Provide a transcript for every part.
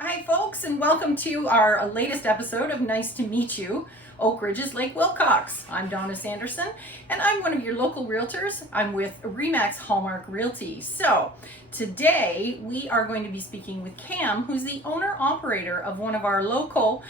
Hi, folks, and welcome to our latest episode of Nice to Meet You, Oak Ridge's Lake Wilcox. I'm Dahna Sanderson, and I'm one of your local realtors. I'm with Remax Hallmark Realty. So, today we are going to be speaking with Cam, who's the owner-operator of one of our local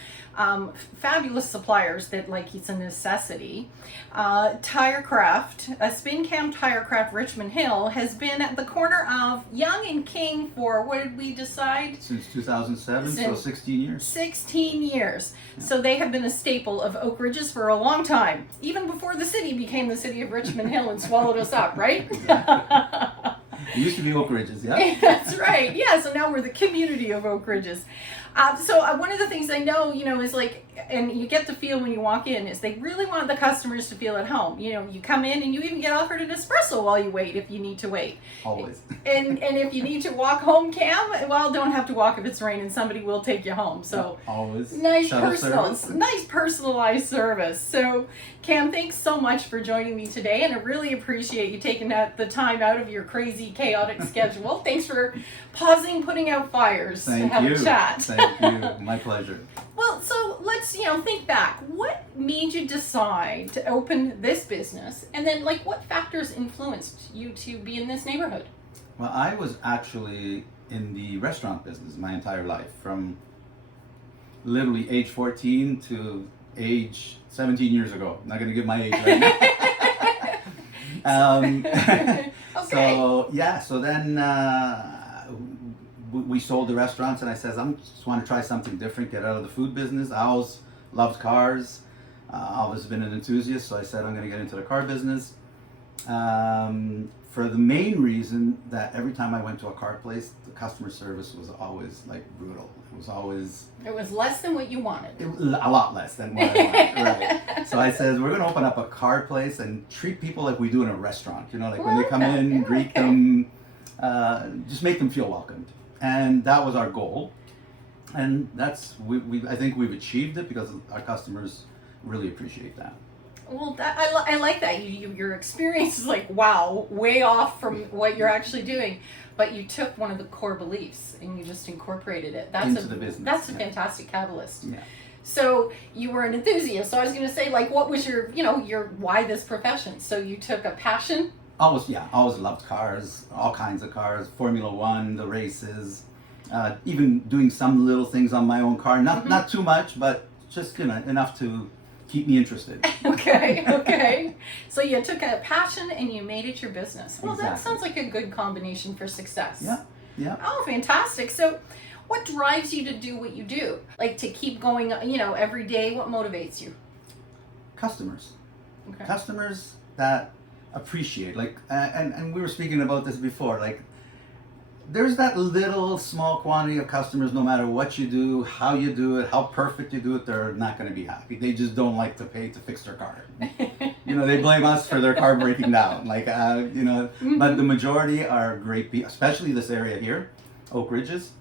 fabulous suppliers that, like, it's a necessity. TIRECRAFT, a Spincam TIRECRAFT Richmond Hill, has been at the corner of Yonge and King for, what did we decide? Since 2007, so 16 years. 16 years. Yeah. So they have been a staple of Oak Ridge's for a long time, even before the city became the city of Richmond Hill and swallowed us up, right? It used to be Oak Ridge's, yeah? That's right. Yeah, so now we're the community of Oak Ridges. One of the things I know, is like, and you get the feel when you walk in, is they really want the customers to feel at home. You come in and you even get offered an espresso while you wait if you need to wait. Always. And if you need to walk home, Cam, well, don't have to walk if it's raining. Somebody will take you home. So always. nice Service. nice personalized service. So, Cam, thanks so much for joining me today, and I really appreciate you taking the time out of your crazy, chaotic schedule. Thanks for pausing, putting out fires to have a chat. Thank you. My pleasure. Well, so let's think back. What made you decide to open this business, and then what factors influenced you to be in this neighborhood? Well, I was actually in the restaurant business my entire life, from literally age 14 to age 17 years ago. I'm not going to give my age right now. Okay. So then we sold the restaurants, and I says, I just want to try something different, get out of the food business. I always loved cars. Always been an enthusiast, so I said I'm going to get into the car business. For the main reason that every time I went to a car place, the customer service was always brutal. It was less than what you wanted. A lot less than what I wanted. Right. So I said, we're going to open up a car place and treat people like we do in a restaurant. When they come in, greet them, just make them feel welcomed. And that was our goal. And I think we've achieved it because our customers really appreciate that. Well, I like that. Your experience is wow, way off from what you're actually doing, but you took one of the core beliefs and you just incorporated it. Into the business. That's a fantastic catalyst. Yeah. So you were an enthusiast. So I was going to say, what was your why this profession? So you took a passion. Always loved cars, all kinds of cars, Formula One, the races, even doing some little things on my own car. Not too much, but just enough to keep me interested. Okay. So you took a passion and you made it your business. Well, Exactly. That sounds like a good combination for success. Yeah. Oh, fantastic. So what drives you to do what you do? To keep going, every day, what motivates you? Customers. Okay. Customers that appreciate, and we were speaking about this before, there's that little small quantity of customers, no matter what you do, how you do it, how perfect you do it, they're not going to be happy. They just don't like to pay to fix their car. They blame us for their car breaking down. But the majority are great people, especially this area here, Oak Ridges.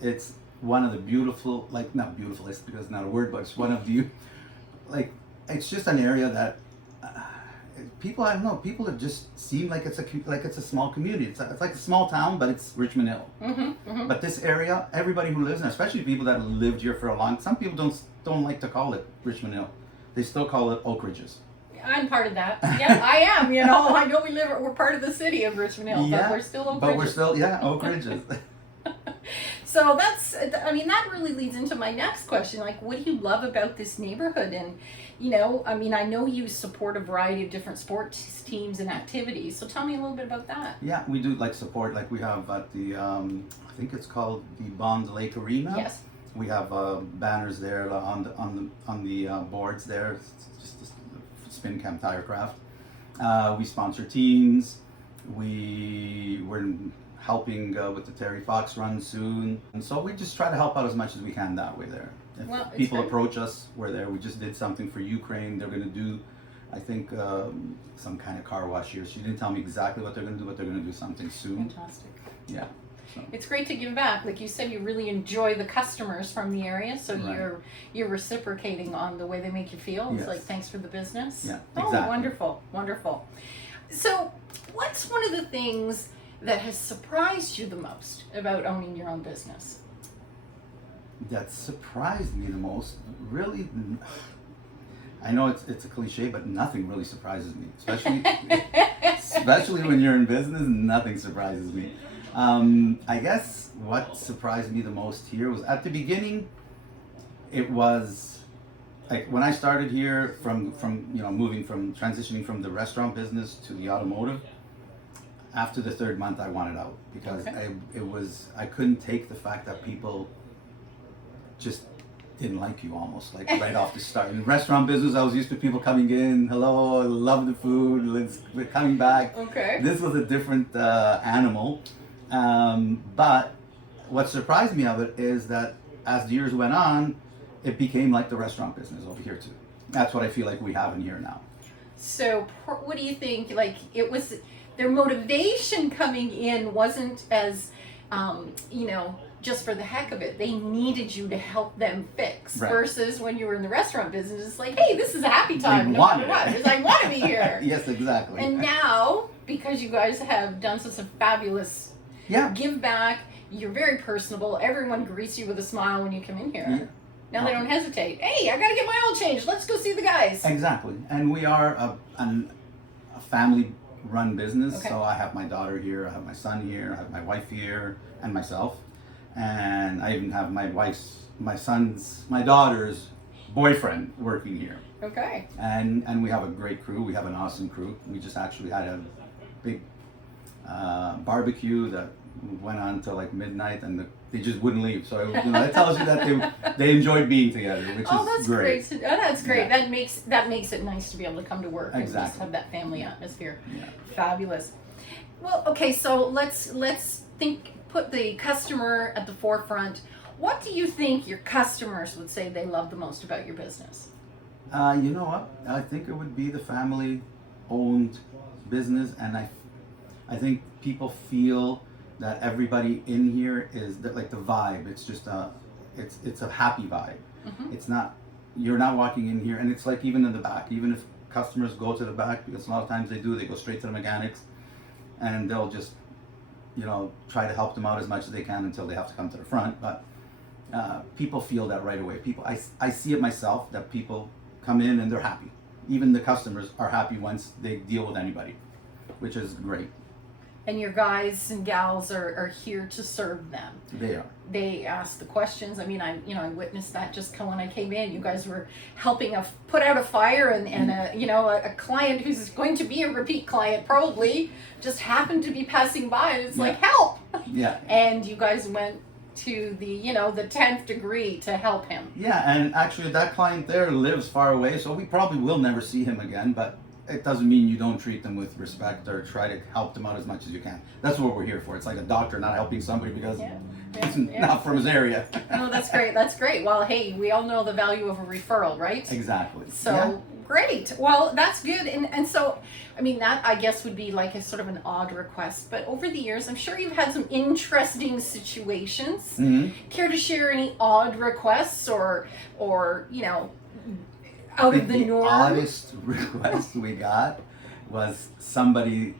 It's one of the beautiful, not beautifulest because it's not a word, but it's one of the, it's just an area that people that just seem like it's a small community. It's like a small town, but it's Richmond Hill. Mm-hmm. But this area, everybody who lives in, especially people that have lived here for a long, some people don't like to call it Richmond Hill. They still call it Oak Ridges. I'm part of that. Yeah, I am. I know we're part of the city of Richmond Hill, Yeah, but we're still Oak but Ridges. we're still Oak Ridges. So that really leads into my next question. What do you love about this neighborhood? And, I know you support a variety of different sports teams and activities. So tell me a little bit about that. Yeah, we do support. We have at the, I think it's called the Bond Lake Arena. Yes. We have banners there on the boards there. It's just Spincam TIRECRAFT. We sponsor teams. We're helping with the Terry Fox run soon, and so we just try to help out as much as we can that way there. If people approach us, we're there. We just did something for Ukraine. They're going to do, I think, some kind of car wash here. She didn't tell me exactly what they're going to do, but they're going to do something soon. Fantastic. Yeah. So. It's great to give back. Like you said, you really enjoy the customers from the area, so Right. you're reciprocating on the way they make you feel. It's Yes. thanks for the business. Yeah, Oh, exactly. wonderful. So, what's one of the things that has surprised you the most about owning your own business? that surprised me the most, really, I know it's a cliche, but nothing really surprises me, especially when you're in business. Nothing surprises me. I guess what surprised me the most here was at the beginning. It was like when I started here, from transitioning from the restaurant business to the automotive. After the third month, I wanted out because I couldn't take the fact that people just didn't like you, almost like right off the start. In the restaurant business, I was used to people coming in, hello, I love the food, we're coming back. Okay. This was a different animal. But what surprised me of it is that as the years went on, it became like the restaurant business over here too. That's what I feel like we have in here now. So what do you think, like, it was their motivation coming in wasn't as, just for the heck of it. They needed you to help them fix. Right. Versus when you were in the restaurant business, it's like, hey, this is a happy time, no matter what. Because I want to be here. Yes, exactly. And now, because you guys have done such a fabulous give back, you're very personable. Everyone greets you with a smile when you come in here. Yeah. Now they don't hesitate. Hey, I got to get my oil changed. Let's go see the guys. Exactly. And we are a family-run business. Okay. So I have my daughter here, I have my son here, I have my wife here, and myself. And I even have my daughter's boyfriend working here. Okay. And we have a great crew. We have an awesome crew. We just actually had a big barbecue that went on till like midnight, and they just wouldn't leave. So that tells you that they enjoyed being together, which is great. That's great. Yeah. That makes it nice to be able to come to work and just Exactly. have that family atmosphere. Yeah. Fabulous. Well, okay, so let's put the customer at the forefront. What do you think your customers would say they love the most about your business? You know what? I think it would be the family-owned business, and I think people feel that everybody in here is like the vibe. It's just it's a happy vibe. Mm-hmm. It's not, you're not walking in here, and it's like even in the back. Even if customers go to the back, because a lot of times they go straight to the mechanics, and they'll just try to help them out as much as they can until they have to come to the front. But people feel that right away. I see it myself, that people come in and they're happy. Even the customers are happy once they deal with anybody, which is great. And your guys and gals are here to serve them. They are. They ask the questions. I mean, I witnessed that just when I came in. You guys were helping put out a fire, and a client who's going to be a repeat client probably just happened to be passing by, and it's like, help. Yeah. And you guys went to the 10th degree to help him. Yeah, and actually that client there lives far away, so we probably will never see him again, but it doesn't mean you don't treat them with respect or try to help them out as much as you can. That's what we're here for. It's like a doctor not helping somebody because it's not from his area. Oh, that's great. That's great. Well, hey, we all know the value of a referral, right? Exactly. So great. Well, that's good. And so, I mean, that I guess would be like a sort of an odd request. But over the years, I'm sure you've had some interesting situations. Mm-hmm. Care to share any odd requests or out of the norm? The oddest request we got was somebody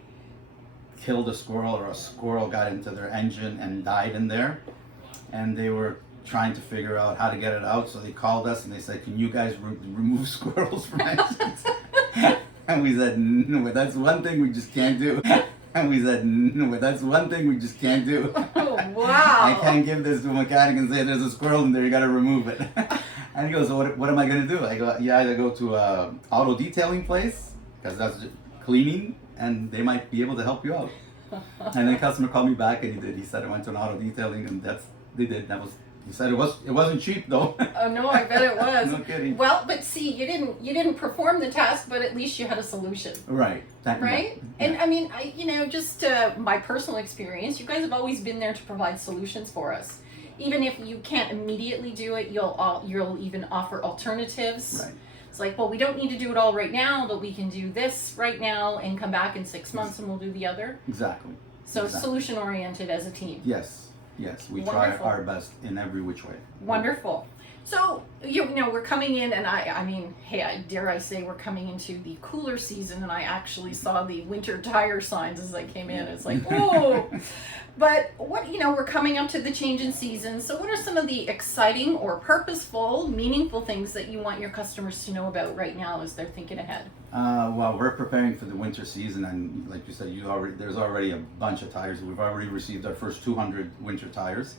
killed a squirrel, or a squirrel got into their engine and died in there, and they were trying to figure out how to get it out, so they called us and they said, can you guys remove squirrels from engines? And we said, no, that's one thing we just can't do. And we said, no, that's one thing we just can't do. Oh, wow. I can't give this to a mechanic and say, there's a squirrel in there, you gotta remove it. And he goes, so what am I gonna do? I go, you either go to a auto detailing place, because that's cleaning, and they might be able to help you out. And then the customer called me back, and he did. He said, I went to an auto detailing, and they did. He said it wasn't cheap though. Oh no, I bet it was. No kidding. Well, but see, you didn't perform the task, but at least you had a solution. Right. Right? Yeah. And I mean, just my personal experience, you guys have always been there to provide solutions for us. Even if you can't immediately do it, you'll even offer alternatives. Right. It's like, well, we don't need to do it all right now, but we can do this right now and come back in 6 months and we'll do the other. Exactly. So solution oriented as a team. Yes. We Wonderful. try our best in every which way. Wonderful. So, you know, we're coming in, and I mean, hey, dare I say we're coming into the cooler season, and I actually saw the winter tire signs as I came in. It's like, oh. But what, you know, we're coming up to the change in season. So what are some of the exciting or purposeful, meaningful things that you want your customers to know about right now as they're thinking ahead? Well, we're preparing for the winter season, and like you said, there's already a bunch of tires. We've already received our first 200 winter tires.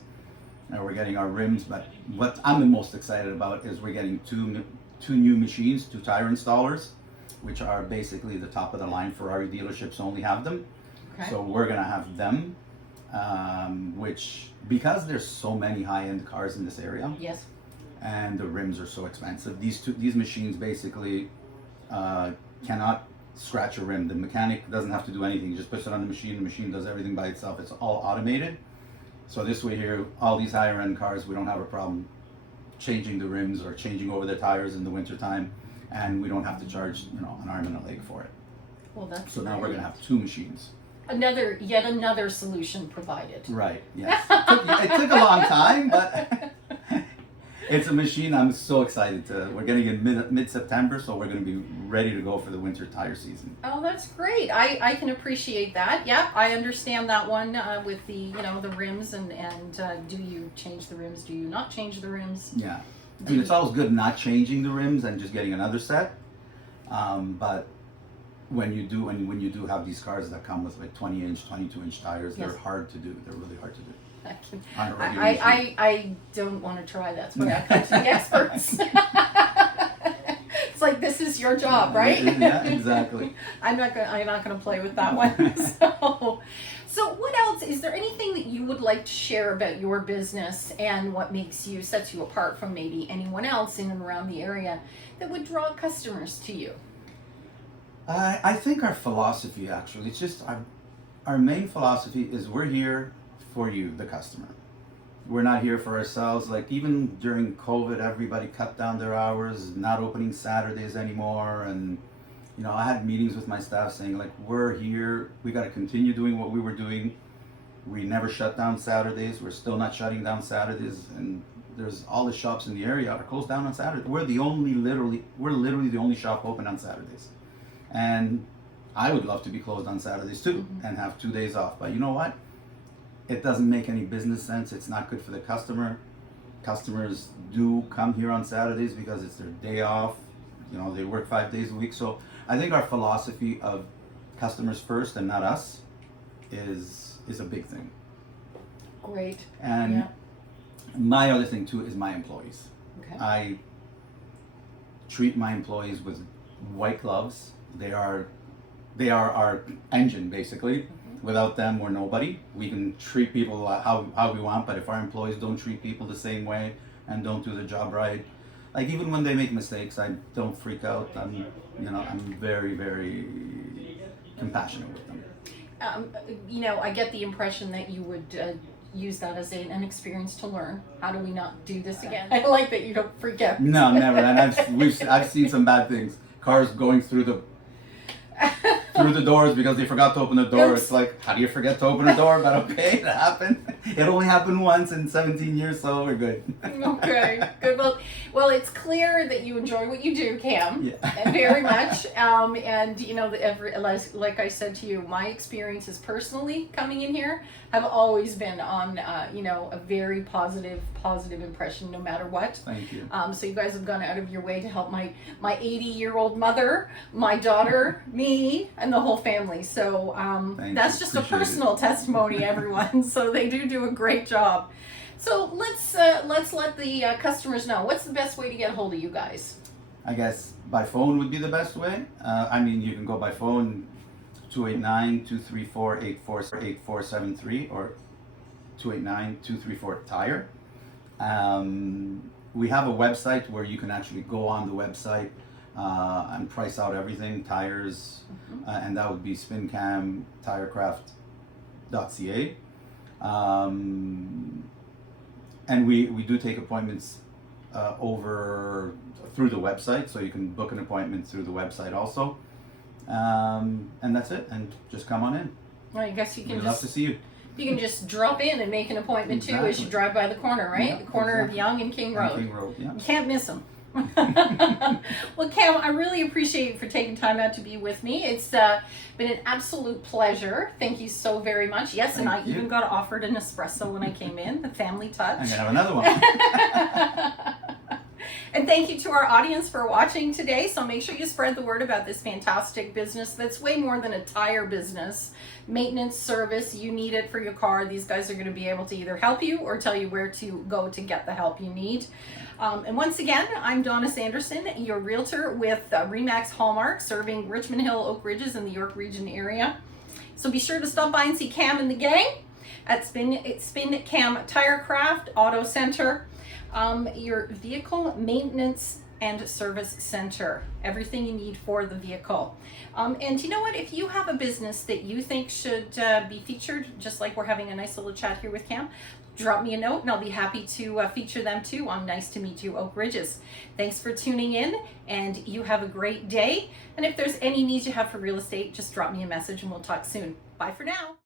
Now we're getting our rims, but what I'm the most excited about is we're getting two new machines, 2 tire installers, which are basically the top of the line. Ferrari dealerships only have them. Okay. So we're gonna have them, which, because there's so many high-end cars in this area, Yes. and the rims are so expensive, these machines basically cannot scratch a rim. The mechanic doesn't have to do anything. He just puts it on the machine does everything by itself. It's all automated. So this way here, all these higher end cars, we don't have a problem changing the rims or changing over the tires in the winter time, and we don't have to charge, you know, an arm and a leg for it. Well, that's So now we're great. gonna have 2 machines. Yet another solution provided. Right, yes. It took a long time, but it's a machine I'm so excited to. We're getting in mid-September, so we're gonna be ready to go for the winter tire season. Oh, that's great. I can appreciate that. Yeah, I understand that one with the, you know, the rims and do you change the rims? Do you not change the rims? Yeah. I mean, it's always good not changing the rims and just getting another set. But when you do have these cars that come with like 20-inch, 22-inch tires, Yes. they're hard to do. They're really hard to do. I don't want to try. That's why I come to the experts. It's like, this is your job, right? Yeah, exactly. I'm not gonna play with that one. So what else? Is there anything that you would like to share about your business and what sets you apart from maybe anyone else in and around the area that would draw customers to you? I think our philosophy, actually, it's just our main philosophy is we're here for you, the customer. We're not here for ourselves. Like, even during COVID, everybody cut down their hours, not opening Saturdays anymore. And, you know, I had meetings with my staff saying, like, we're here, we got to continue doing what we were doing. We never shut down Saturdays. We're still not shutting down Saturdays. And there's all the shops in the area are closed down on Saturdays. We're literally the only shop open on Saturdays. And I would love to be closed on Saturdays too, Mm-hmm. and have 2 days off. But you know what? It doesn't make any business sense. It's not good for the customer. Customers do come here on Saturdays because it's their day off. You know, they work 5 days a week. So I think our philosophy of customers first and not us is a big thing. Great. And Yeah. my other thing too is my employees. Okay. I treat my employees with white gloves. They are our engine, basically. Mm-hmm. Without them, we're nobody. We can treat people how we want, but if our employees don't treat people the same way and don't do the job right, like even when they make mistakes, I don't freak out. I'm very, very compassionate with them. You know, I get the impression that you would use that as an experience to learn. How do we not do this again? I like that you don't forget. No, never. And I've seen some bad things. Cars going through the doors because they forgot to open the door. Oops. It's like, how do you forget to open a door? But okay, it happened. It only happened once in 17 years, so we're good. Okay, good. Well, it's clear that you enjoy what you do, Cam, Yeah. very much. And you know, like I said to you, my experiences personally coming in here have always been on, you know, a very positive impression, no matter what. Thank you. So you guys have gone out of your way to help my 80-year-old mother, my daughter, me, and the whole family. So that's you. just a Appreciate it. personal testimony, everyone. So they do a great job. So let's let the customers know, what's the best way to get a hold of you guys? I guess by phone would be the best way. I mean, you can go by phone, 289-234-8473 or 289-234-TIRE. We have a website where you can actually go on the website and price out everything, tires, and that would be Spincam, TIRECRAFT.ca. And we do take appointments over through the website, so you can book an appointment through the website also. And that's it, and just come on in. Well, I guess you can We'd love to see you. You can just drop in and make an appointment too as you drive by the corner, right? Yeah, the corner exactly. of Yonge and King Road. King Road, yeah. You can't miss them. Well, Cam, I really appreciate you for taking time out to be with me. It's been an absolute pleasure. Thank you so very much. Yes, and I Thank you. even got offered an espresso when I came in, the family touch. I'm gonna have another one. And thank you to our audience for watching today. So make sure you spread the word about this fantastic business that's way more than a tire business. Maintenance, service, you need it for your car. These guys are going to be able to either help you or tell you where to go to get the help you need. And once again, I'm Dahna Sanderson, your realtor with RE/MAX Hallmark, serving Richmond Hill, Oak Ridges, and the York Region area. So be sure to stop by and see Cam and the gang at Spincam TIRECRAFT Auto Center. Your vehicle maintenance and service center. Everything you need for the vehicle. And you know what? If you have a business that you think should be featured, just like we're having a nice little chat here with Cam, drop me a note and I'll be happy to feature them too on Nice to Meet You Oak Ridges. Thanks for tuning in, and you have a great day. And if there's any needs you have for real estate, just drop me a message and we'll talk soon. Bye for now.